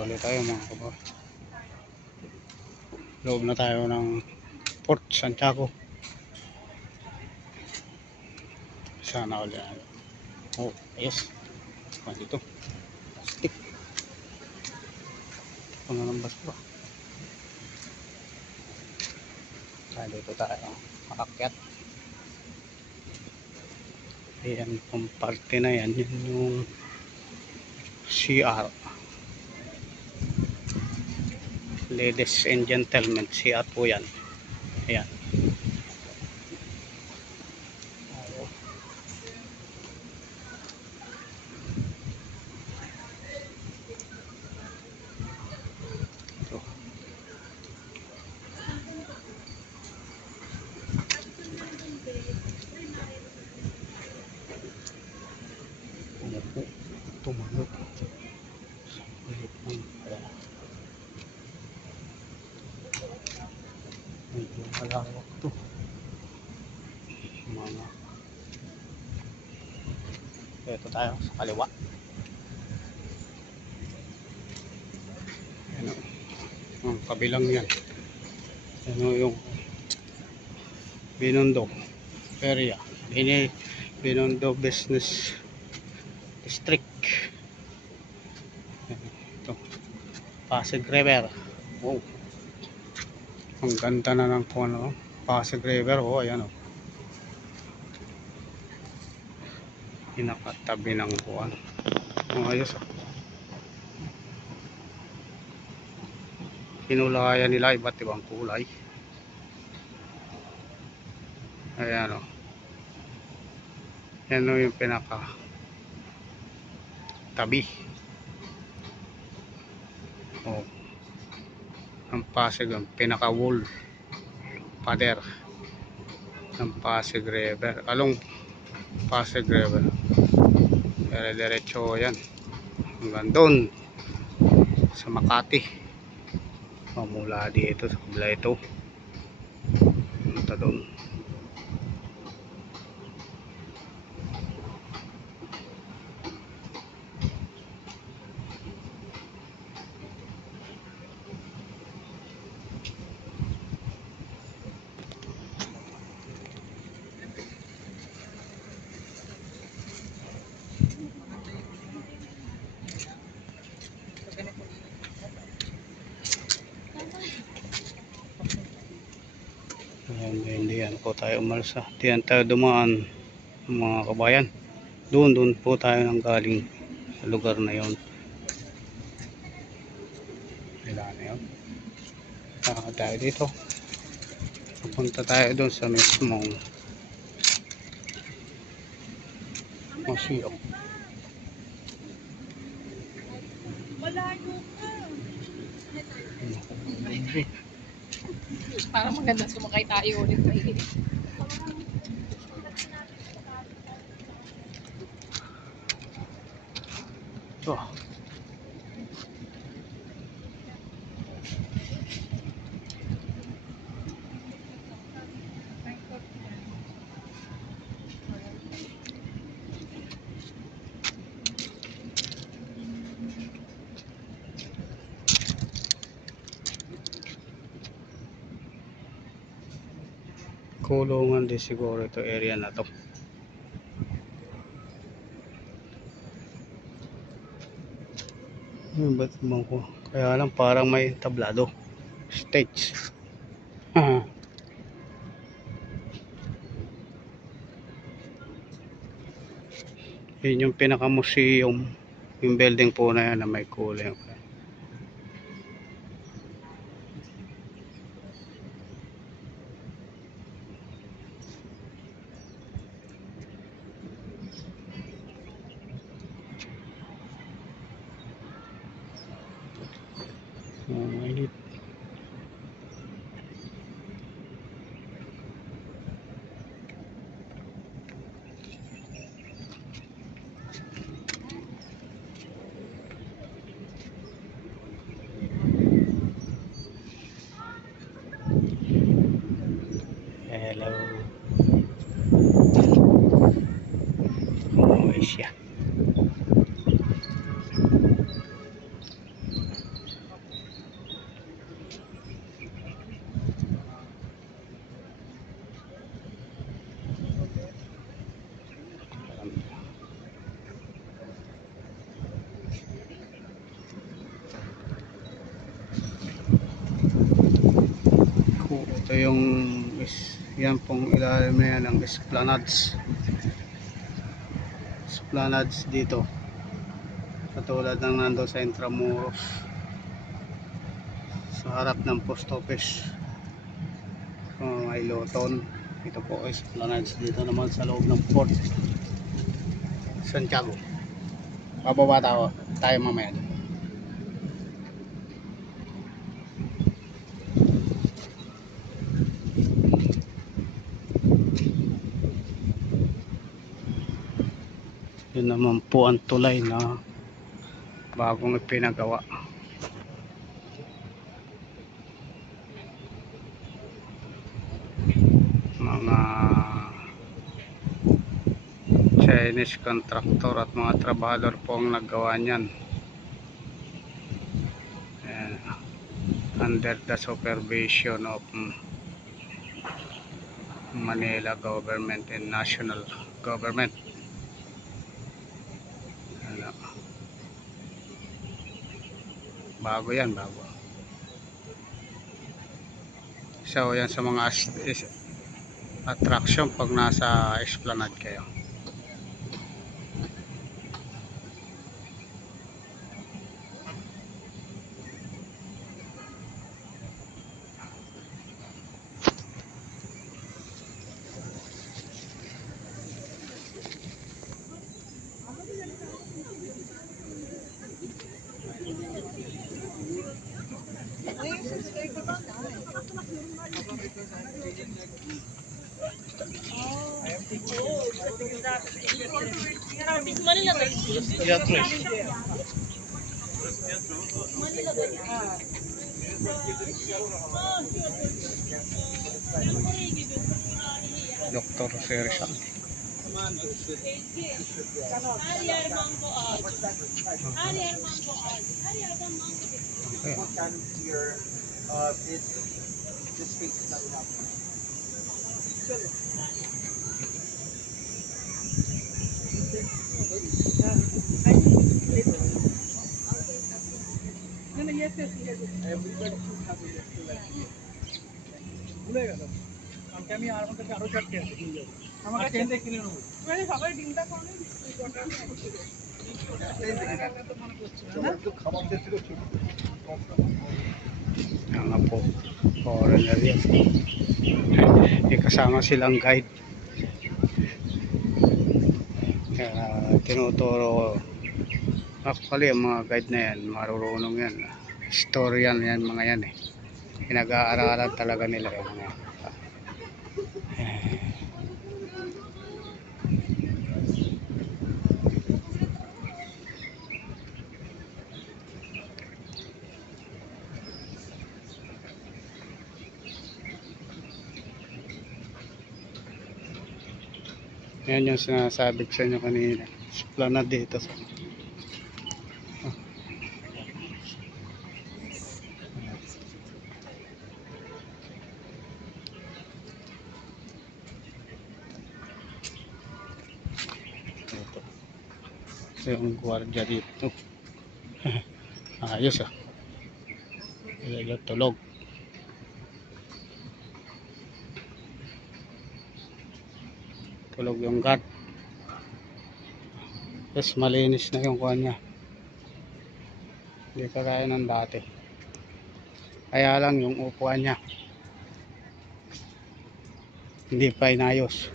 ulit tayo mga kababayan. Loob na tayo ng Port Santiago. Sana ulit. Oh, ayos. Dito. Plastic. Ano ng basura? Dito tayo. Makakyat. Ayan, kung parte na yan. Yun yung CR. Ladies and gentlemen, CR po yan. Ayan. Ito. Umupo. Tumalok. Sa kulit ng kaya. Medyo malawak to. Mga ito tayo sa kaliwa. Ano, ang kabilang yan. Ano yung Binondo area. Binondo Business District. Ito. Pasig River. Oh. Ang ganda na ng ano, Pasig River. Oh, ayan oh. Pinakatabi ng kuwan. Oh, ayos oh. Kinulayan nila iba't ibang kulay. Ayan oh. Yan oh yung pinaka tabi. Oh. Ang Pasig, ang pinaka wall pader ng Pasig River. Along Pasig River. Diretso yan. Hanggang doon sa Makati. Mula dito sa kabila ito. Punta doon. Hindi yan po tayo umalis ha. Diyan tayo dumaan mga kabayan. Doon po tayo nang galing sa lugar na yon. Kailangan na yun. Tayo dito. Pupunta tayo doon sa mismong museo. Malayo ka. Parang maganda sumakay tayo ulit. So, kulungan din siguro ito area na to. Ba't mo ko? Kaya lang parang may tablado. Stage. Yun yung pinaka-museum. Yung building po na yan na may kulay. Mainit. Ito yung yan pong ilalim na yan ang esplanades dito, katulad ng nando sa Intramuros sa harap ng post office. May Loton. Ito po ay esplanades dito naman sa loob ng Port Santiago. Bababa tayo mamaya doon. Yun naman po ang tulay na bagong ipinagawa. Mga Chinese contractor at mga trabahador po ang naggawa niyan. Under the supervision of Manila government and national government. Bago yan, bago. So yan sa mga attraction pag nasa esplanade kayo. Dr. Sersan. আমি আর আমার কাছে আরো চারটে আছে আমাকে ট্রেন থেকে কিনে নেবো মানে সবাই ডিমটা কোন খাবার ছিল ছোট Nga po, foreigner yan. Kasama silang guide. Kaya tinuturo. Actually, ang mga guide na yan, marurunong yan. Historian yan, mga yan eh. Pinag-aaralan talaga nila yung mga. Yan yung sinasabi ko sa inyo kanina. Esplanade dito sa ito. So yung gwardiya dito. Ayos ah. Yung tulog. Tulog yung guard. Tapos malinis na yung kuha niya. Hindi kagaya ng dati. Kaya lang yung upuan niya hindi pa inayos.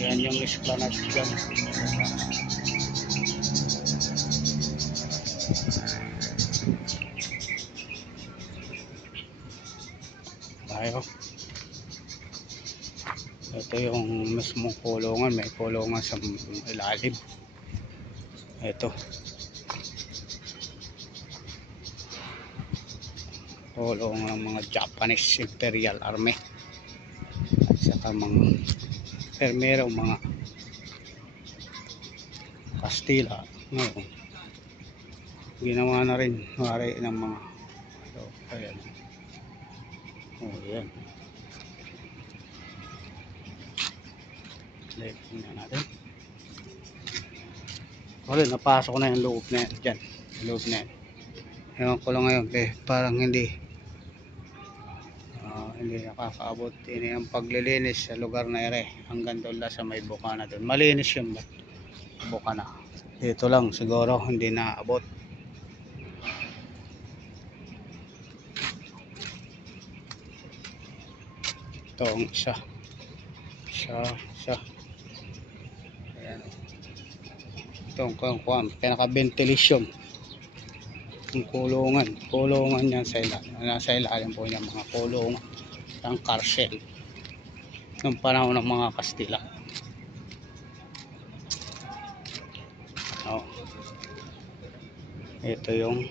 Yan yung esplanade dyan. Tayo. Ito yung mismong kulungan. May kulungan sa ilalim. Ito. Kulungan ng mga Japanese Imperial Army. At saka mga permero, mga Kastila. Ngayon, ginawa na rin mari ng mga ito. Ayan. Oh, yan. Tingnan natin. Wala, napasok na yung loob na yan. Dyan, loob na yan. Ewan ko lang ngayon, parang hindi nakakaabot. Ini ang paglilinis sa lugar na ere. Hanggang doon lang sa may bukana doon. Malinis yung bukana. Dito lang siguro, hindi naabot. Ito ang isa. Ayan. Ito ang pinaka-ventilation. Ang kulungan yan sa ilalim. Nasa ilalim po niya mga kulungan. Ang karsel. Noong panahon ng mga Kastila. Oh. Ito yung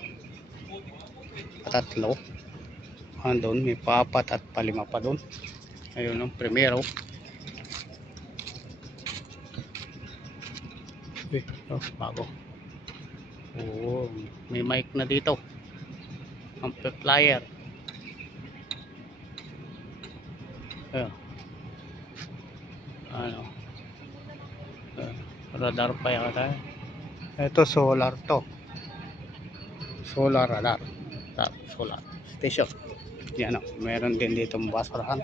patatlo. Andun, may papat at palima pa doon. Ayun ang primero. Bago. Oo, may mic na dito. Amplifier. Ayun. Ano? Radar pa yata. Ito solar to. Solar radar. Solar station. Yan o. Meron din dito basurahan.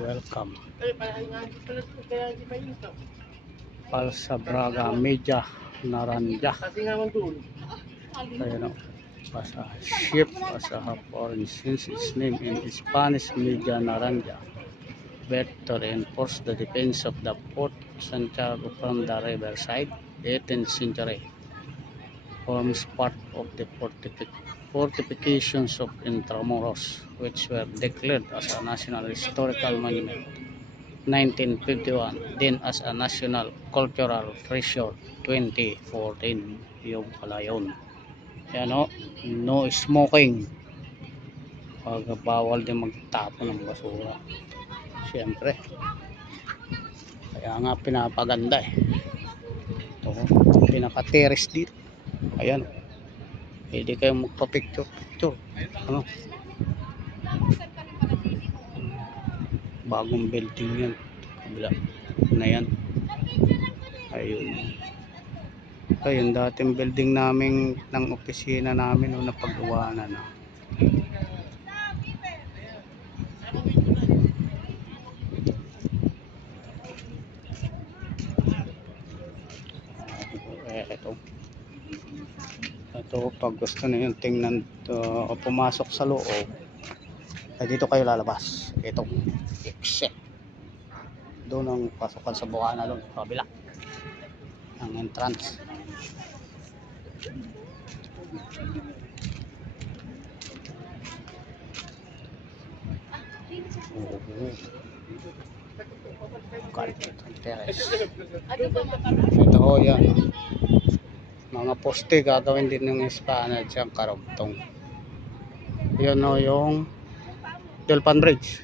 Welcome. Palsa Braga Media Naranja. Ayun o. As a ship, as a for instance, its name in Spanish Media Naranja. Built to reinforce the defense of the Port of Santiago from the riverside, 18th century. Forms part of the fortifications of Intramuros, which were declared as a National Historical Monument 1951, then as a National Cultural Treasure 2014. Yung pala yun. Yan o, no smoking. Bawal din magtapon ng basura. Siyempre. Kaya nga pinapaganda eh. Ito, pinaka-terrace dito. Ayan. Pwede kayong magpa-picture. Ano? Bagong building yan. Kabila na yan. Ayun. Ayun, dating building namin ng opisina namin o napagawanan na. Ito pag gusto na yung tingnan o pumasok sa loob, ay dito kayo lalabas. Ito, exit. Doon ang pasukan sa bukana doon, kabila. Ang entrance. Ito ho yan. Mga poste gagawin din ng Espana at siyang karugtong. Yun ho yung Delpan Bridge.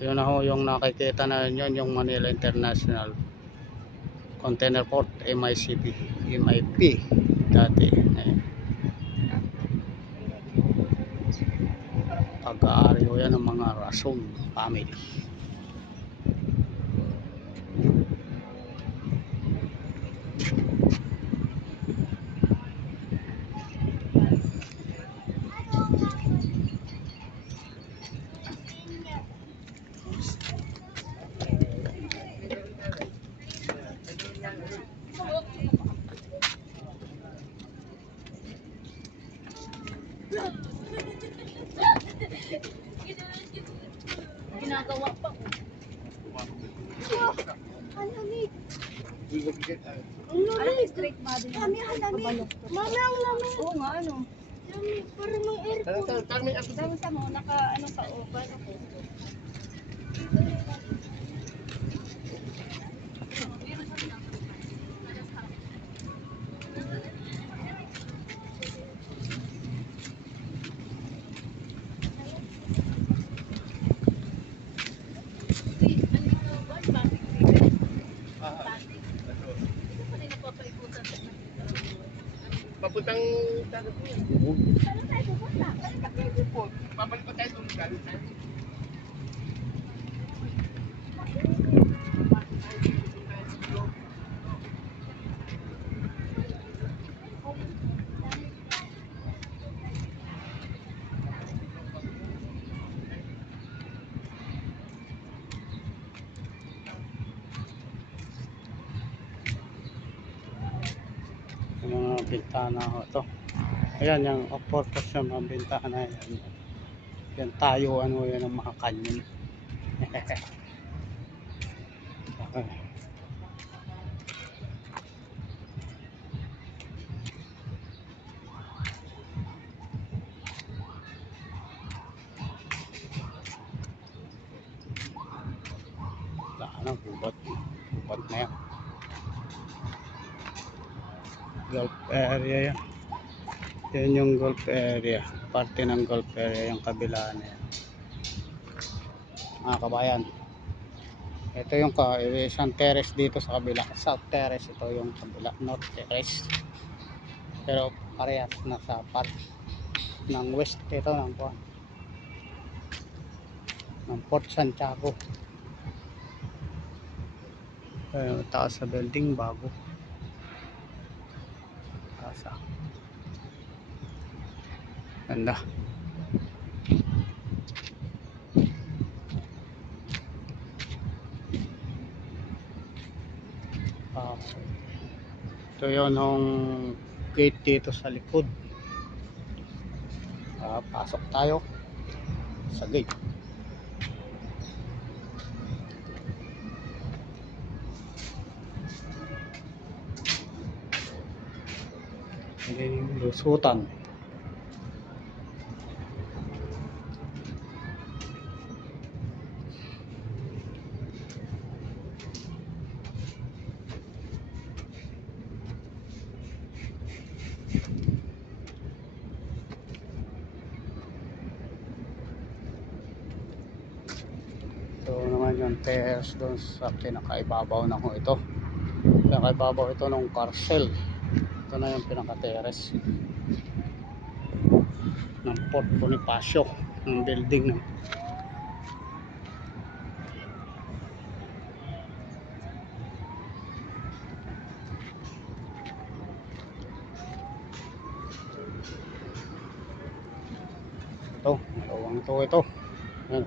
Yun ho yung nakikita na yun yung Manila International Container Port, MIP dati. Pag-aari ho yan ng mga Rason family. Ginagawa pa ko. Ang lamig. Straight body na. Mami, ang lamig. Mami, ang lamig. Oo nga, ano. Lamig, parang may aircon. Dapat mo, naka, ano ka, o, paano ko? Papuntang tayo po yan. Babalik pa tayo doon. Galing tayo. bintana ho ito. Ayan, yung purpose ng mga bintana yan. Yan tayo, ano yan ang mga kanyon. Okay. Ano, gubat na yan. Golf area yan. Yan yung golf area. Parte ng golf area yung kabila na yan. Mga kabayan. Ito yung isang terrace dito sa kabila. South terrace ito yung kabila. North terrace. Pero parehas na sa part ng west ito ng Port Santiago. Taas sa building bago. Taas. Ganda. Ito yun yung gate dito sa likod. Pasok tayo sa gate. Hindi yung lusutan. Ito naman yung terrace doon sa pinakaibabaw na ho ito. Pinakaibabaw ito ng Carcel. Ito na yung pinaka-terrace ng Port Bonifacio, ng building na. Ito, malawang ito. Ayan.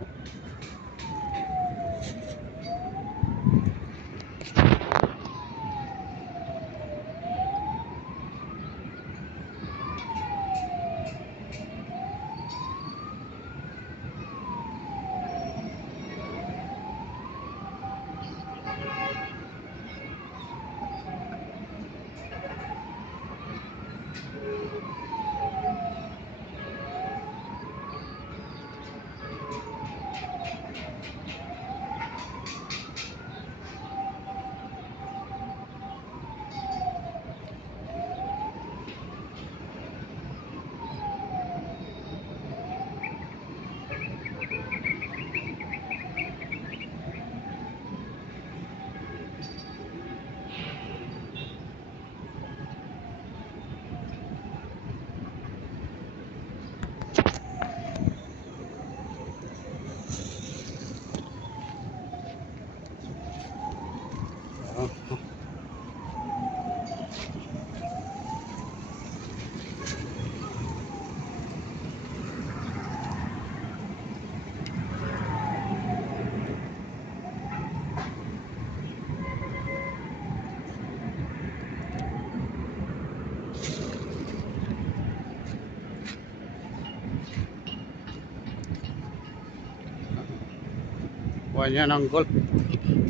Kuhan yan ang golf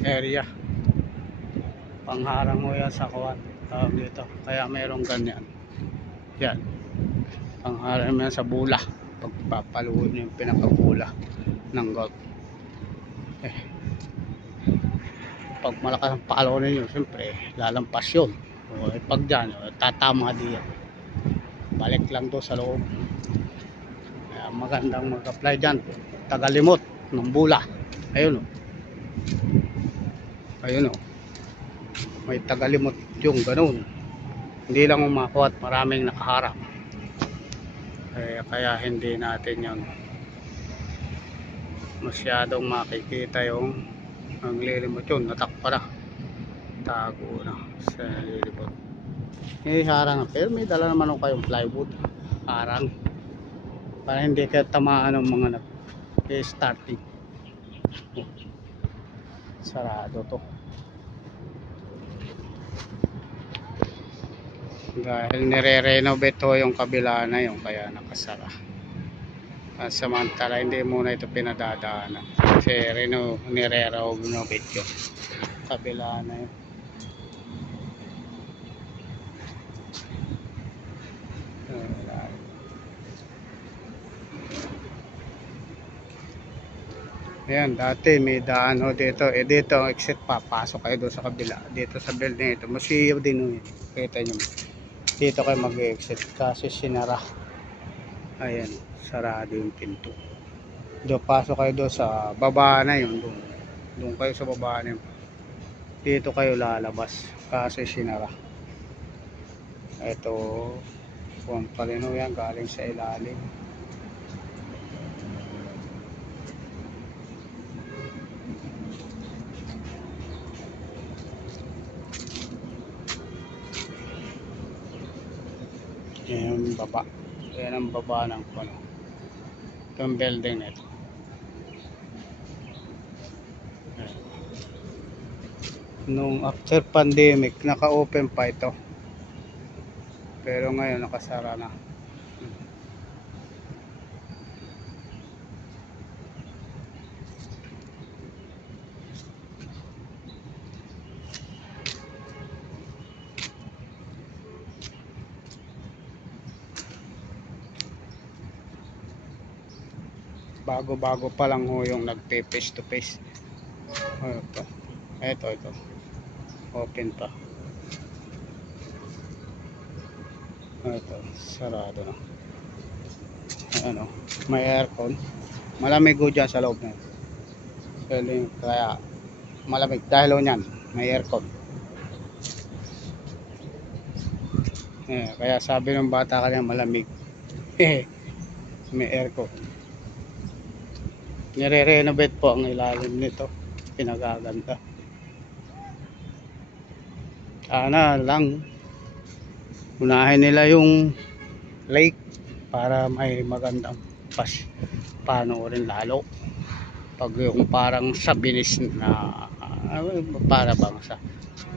area. Pangharang mo yan sa kuhan. Tawag dito. Kaya mayroong ganyan. Yan. Pangharang mo yan sa bula. Pagpapaluin yung pinakabula ng golf. Pag malakas ang palo ninyo, siyempre lalampas yun. Pag dyan, tatama diyan. Balik lang to sa loob. Kaya magandang mag-apply dyan. Tagalimot ng bula. Ayun o. Ayun o. May tagalimot yung ganun. Hindi lang umakuha at maraming nakaharap. Kaya hindi natin yun masyadong makikita yung ang lilimot yun. Natakpa na. Tago na sa lilimot. Harang. Pero may dala naman ako kayong plywood. Harang. Para hindi kayo tamaan ng mga starting. Sarado to. Dahil nire-renovate ho yung kabila na yun, kaya nakasara. Samantala hindi muna ito pinadadaanan kasi nire-renovate yung kabila na yun. Ayan, dati may daan ho dito. Dito ang exit, papasok kayo doon sa kabila. Dito sa building ito. Museo din ho yun. Kita nyo. Dito kayo mag-exit kasi sinara. Ayan, sarado yung pinto. Doon, pasok kayo doon sa baba na yun. Doon kayo sa baba na yun. Dito kayo lalabas kasi sinara. Ito, buwan pa rin ho yan. Galing sa ilalim. Yan ang baba. Yan ang baba ng ano. Itong building na ito. Nung after pandemic, naka-open pa ito. Pero ngayon nakasara na. Bago-bago pa lang ho yung nagpe-face to face. Ito. Open pa. Ito, sarado na. Ano, may aircon. Malamig ho dyan sa loob na. Kaya malamig dahil ho nyan, may aircon. Kaya sabi ng bata kanya malamig. May aircon. Nire-renovate po ang ilalim nito. Pinagaganda. Sana lang unahin nila yung lake para may magandang panoorin lalo. Pag yung parang sa Venice na para bang sa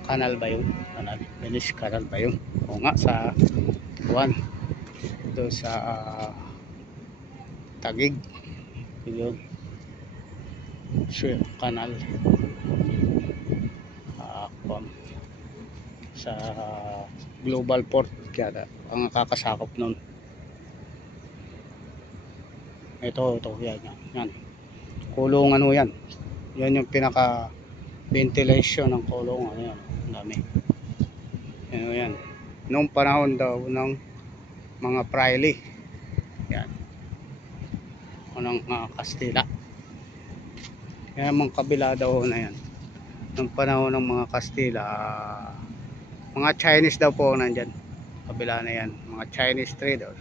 kanal ba yun? Venice Canal ba yun? O nga sa Juan. Ito sa Taguig. Yun. Canal sa Global Port kaya ang kakasakop nun. Ito yan. Kulungan ho yan. Yan yung pinaka ventilation ng kulungan. Yan, ang dami. Yan. Noong panahon daw ng mga Praile. Yan. Unang Kastila. Yan mga kabila daw na yan. Noong panahon ng mga Kastila, mga Chinese daw po nandyan. Kabila na yan. Mga Chinese traders.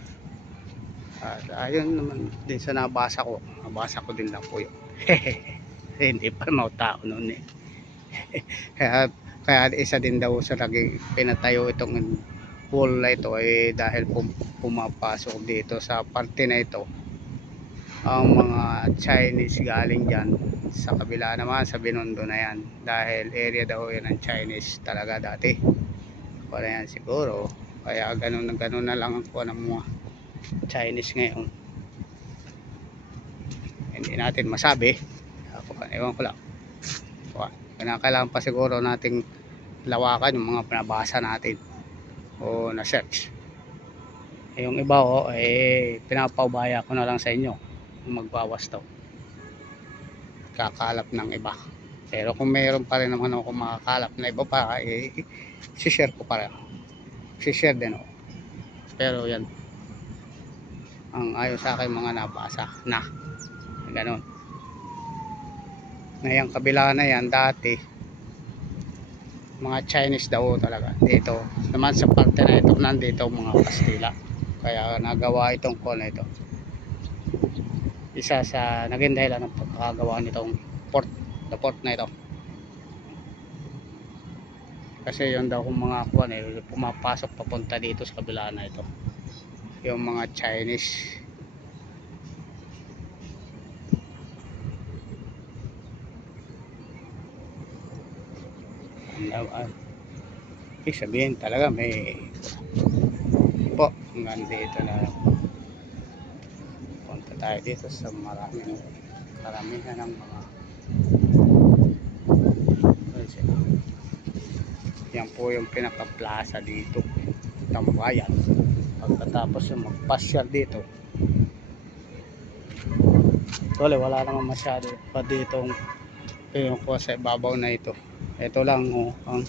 At ayun naman din sa nabasa ko. Nabasa ko din lang po yun. Hindi pa mga tao noon eh. kaya isa din daw sa naging pinatayo itong wall na ito eh dahil pumapasok dito sa parte na ito ang mga Chinese galing dyan sa kabila naman sa Binondo na yan dahil area daw yan ng Chinese talaga dati wala yan siguro kaya ganun na lang ako ng mga Chinese ngayon hindi natin masabi ewan ko lang kailangan pa siguro nating lawakan yung mga pinabasa natin o na search yung iba pinapaubaya ko na lang sa inyo magbawas daw kakalap ng iba pero kung mayroon pa rin naman ako makakalap na iba pa share ko pa rin share din ako pero yan ang ayon sa akin mga nabasa na ganon ngayong kabila na yan dati mga Chinese daw talaga dito naman sa parte na ito nandito mga Kastila kaya nagawa itong kono ito isa sa naging dahilan ng pagkakagawa nitong port na ito kasi yun daw kung mga kuwan pumapasok papunta dito sa kabila na ito yung mga Chinese ibig sabihin talaga may Hanggang dito na punta tayo dito sa karamihan ng mga yan po yung pinaka plaza dito, tambayan. Pagkatapos yung magpasyal dito, wala naman masyado pa ditong pinukuha sa ibabaw na ito. Ito lang ang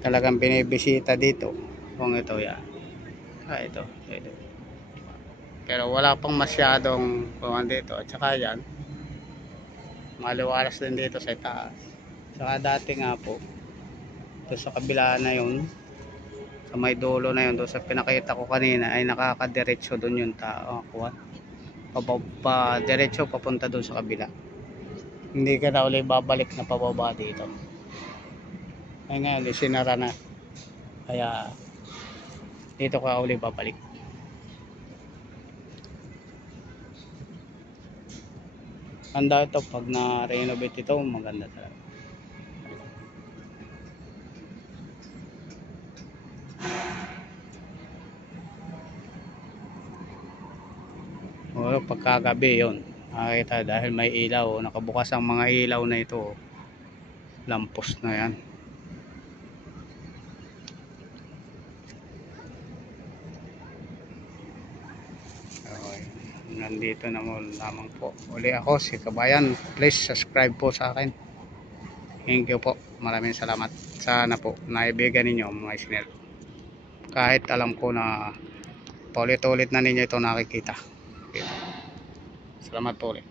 talagang binibisita dito kung ito yan. Ito. Pero wala pang masyadong kuhan dito. At saka yan, maliwalas din dito sa taas. Saka dati nga po, ito sa kabila na yun, sa may dulo na yun, doon sa pinakita ko kanina, ay nakakadiretso doon yung tao. Diretso papunta doon sa kabila. Hindi ka na ulit babalik na pababa dito. Ay ngayon, sinara na. Kaya dito ka ulit babalik. Ganda ito pag na-renovate ito, maganda talaga. O pagkagabi yon, nakikita dahil may ilaw, nakabukas ang mga ilaw na ito. Lampos na yan. Nandito na mo lamang po uli ako, si Kabayan. Please subscribe po sa akin. Thank you po, maraming salamat. Sana po naibigan ninyo mga isnel, kahit alam ko na paulit-ulit na ninyo ito nakikita. Salamat po ulit.